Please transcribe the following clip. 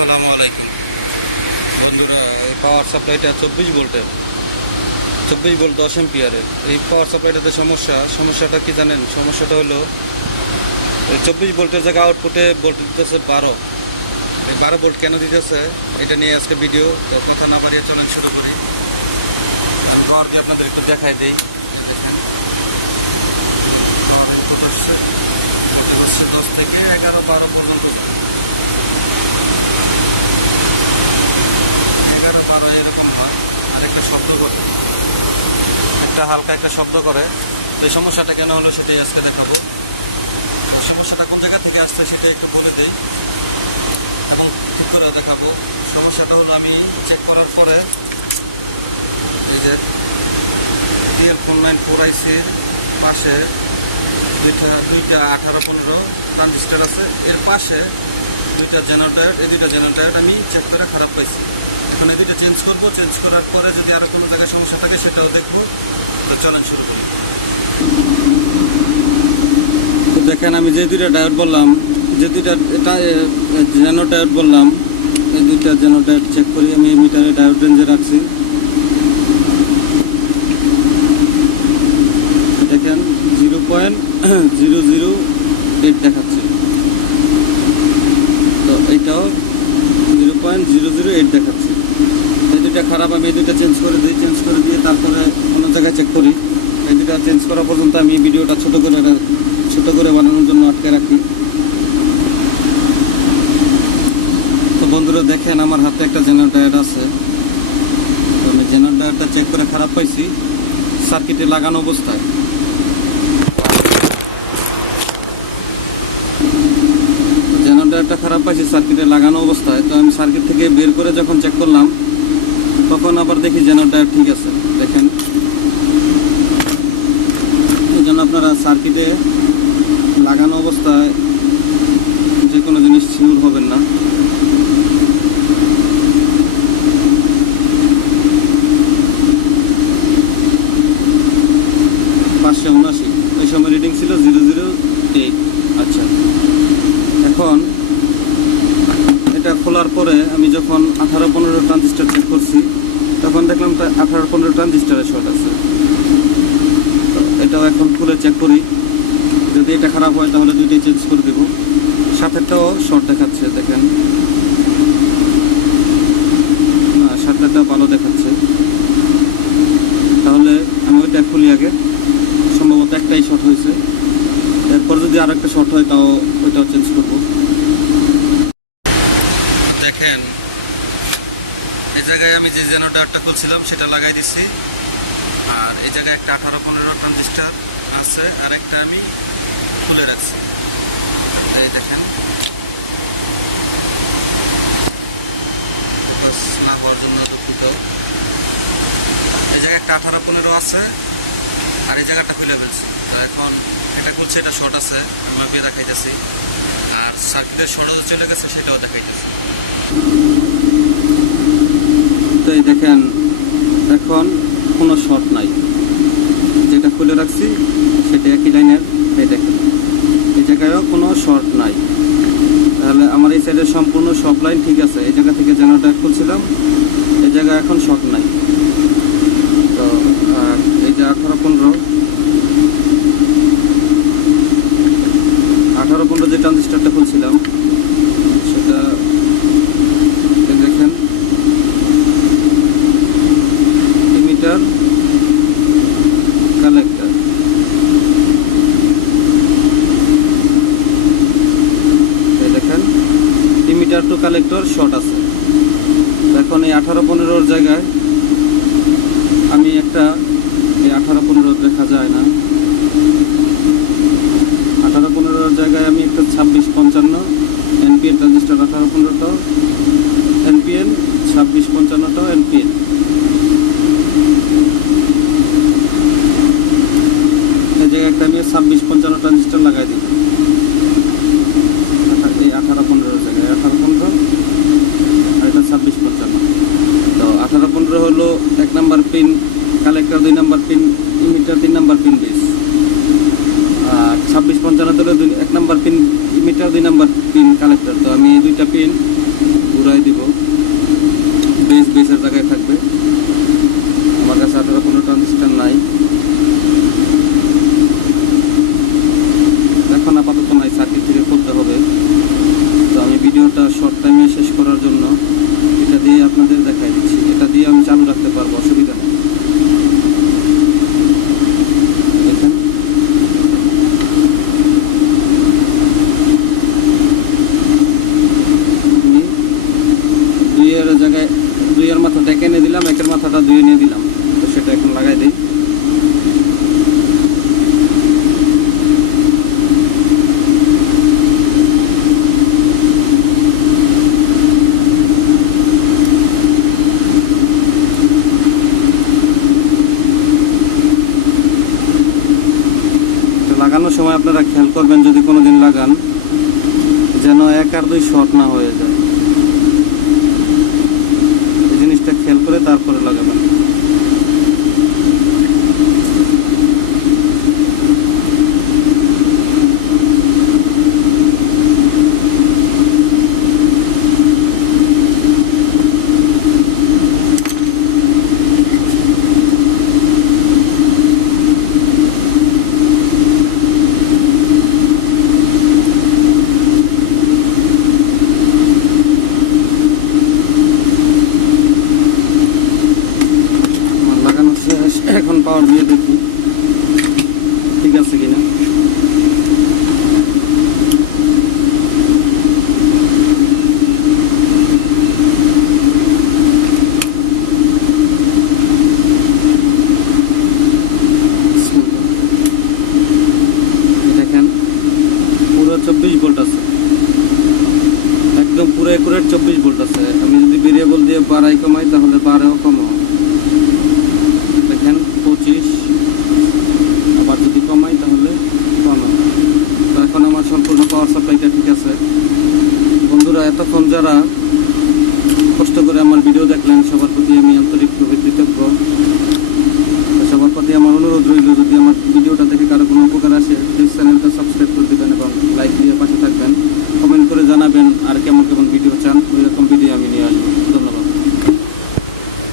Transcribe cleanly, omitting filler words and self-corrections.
আসসালামু আলাইকুম বন্ধুরা, এই পাওয়ার সাপ্লাইটা 24 ভোল্টের, 24 ভোল্ট 10 এম্পিয়ারের। এই পাওয়ার সাপ্লাইটাতে সমস্যাটা কি জানেন? সমস্যাটা হলো এই 24 ভোল্টের জায়গায় আউটপুটে ভোল্টেজ দিতেছে 12। এই 12 ভোল্ট কেন দিতেছে এটা নিয়ে আজকে ভিডিও। তো কথা না বাড়িয়ে চলেন শুরু করি। আমি ঘর দিয়ে আপনাদের একটু দেখাই দিই। দেখেন ঘর ইনপুট হচ্ছে 10 থেকে 11, 12 পর্যন্ত, 11, 12 এরকম হয়। আর একটা শব্দ করে, একটা হালকা একটা শব্দ করে। তো এই সমস্যাটা কেন হলো সেটাই আজকে দেখাবো। সমস্যাটা কোন জায়গা থেকে আসছে সেটা একটু বলে দেই এবং ঠিক করেও দেখাবো। সমস্যাটা হলো আমি চেক করার পরে এই যে DL494 ICর পাশে দুইটা 18-15 ট্রানজিস্টার আছে, এর পাশে দুইটা জেনারেটর, এই দুইটা জেনারেটর আমি চেক করে খারাপ পাইছি। এখন এই দুইটা চেঞ্জ করবো, চেঞ্জ করার পরে যদি আরও কোনো জায়গায় সমস্যা থাকে সেটাও দেখবো। তো চলেন শুরু করি। তো দেখেন আমি যে দুইটা ডায়োড বললাম, যে দুইটা জেনো ডায়োড বললাম, এই দুইটা জেনো ডায়োড চেক করি। আমি মিটারে ডায়োড রেঞ্জে রাখছি। দেখেন 0.008 দেখাচ্ছে। তো এইটাও 0.008 দেখাচ্ছে। এই দুইটা খারাপ, আমি এই দুইটা চেঞ্জ করে দিই। চেঞ্জ করে দিয়ে তারপরে অন্য জায়গায় চেক করি। এই দুইটা চেঞ্জ করা পর্যন্ত আমি ভিডিওটা ছোট করে বানানোর জন্য আটকে রাখি। তো বন্ধুরা দেখেন আমার হাতে একটা জেনারেটর আছে। তো আমি জেনারেটরটা চেক করে খারাপ পাইছি সার্কিটে লাগানো অবস্থায়। জেনারেটরটা খারাপ পাইছি সার্কিটে লাগানো অবস্থায়। তো আমি সার্কিট থেকে বের করে যখন চেক করলাম তখন আবার দেখি জেনারেটর ঠিক আছে। দেখেন এই জন্য আপনারা সার্কিটে লাগানো অবস্থায় যে কোনো জিনিস শিওর হবেন না। ওই সময় রিডিং ছিল 008। আচ্ছা, এখন এটা খোলার পরে আমি যখন 18-15 ট্রানজিস্টার চেক করছি তখন দেখলাম 18-15 ট্রানজিস্টারের শর্ট আছে। তো এটাও এখন খুলে চেক করি। যদি এটা খারাপ হয় তাহলে দুইটাই চেঞ্জ করে দেবো। সাথেরটাও শর্ট দেখাচ্ছে, দেখেন না, সাথেরটা ভালো দেখাচ্ছে। তাহলে আমি ওইটা খুলি আগে, সম্ভবত একটাই শর্ট হয়েছে। এরপর যদি আর একটা শর্ট হয় তাও ওইটাও চেঞ্জ করবো। দেখেন এই জায়গায় আমি যে জেনারেটরটা খুলছিলাম সেটা লাগাই দিছি। আর এই জায়গায় একটা 18-15 ট্রানজিস্টার আছে, আর একটা আমি খুলে রাখছি। এই দেখেন না হওয়ার জন্য দুঃখিত। এই জায়গায় একটা 18-15 আছে আর এই জায়গাটা খুলে ফেলছি। তো এখন এটা খুলছে, এটা শর্ট আছে, আমরা বিয়ে দেখাইতেছি। আর সার্কিটের শর্টও চলে গেছে, সেটাও দেখাইতেছি। তো এই দেখেন এখন কোনো শর্ট নাই, যেটা খুলে রাখছি সেটা একই লাইনের। এই দেখেন এই জায়গায়ও কোনো শর্ট নাই। তাহলে আমার এই সাইডের সম্পূর্ণ সব লাইন ঠিক আছে। এই জায়গা থেকে জেনারেটর খুলছিলাম, এই জায়গায় এখন শর্ট নাই। তো এই যে 18-15 যে ট্রানজিস্টারটা খুলছিলাম সেটা দেখেন ইমিটার কালেক্টর। এই দেখেন ইমিটার টু কালেক্টর শর্ট আছে। এখন এই 18-15 জায়গায় আমি একটা, এই 18-15 দেখা যায় না, 18-15 জায়গায় আমি একটা 26-55 NPN ট্রানজিস্টার, 18-15টাও NPN, 26-55টাও NPN। এই জায়গায় একটা আমি 26-55 ট্রানজিস্টার লাগাই দিই। এই 18-15 জায়গায় 18-15 আর এটা 26-55। তো 18-15 হলো 1 number pin collector, 2 number pin emitter, 3 number pin base. আর 26-55 হলো 1 number pin emitter, 2 number pin collector. তো আমি এই দুইটা পিন ঘুরাই ভিডিওটা শর্ট টাইমে শেষ করার জন্য এটা দিয়ে আপনাদের দেখাই দিচ্ছি। এটা দিয়ে আমি চালু রাখতে পারবো, অসুবিধা নেই। দেখেন দুইয়ের জায়গায় দুইয়ের মাথা ডেকে এনে দিলাম, একের মাথাটা দুইয়ে নিয়ে দিলাম। তো সেটা এখন লাগাই দিই। লাগানোর সময় আপনারা খেয়াল করবেন, যদি কোনো দিন লাগান যেন 1 আর 2 শর্ট না হয়ে যায়। এই জিনিসটা খেয়াল করে তারপরে লাগাবেন। এখন পাওয়ার দিয়ে দেখি ঠিক আছে কিনা। দেখেন পুরো 24 ভোল্ট আছে, একদম পুরো একুরেট 24 ভোল্ট আছে। আমি যদি ভেরিয়েবল দিয়ে বাড়াই কমাই তাহলে বাড়েও কম হবে।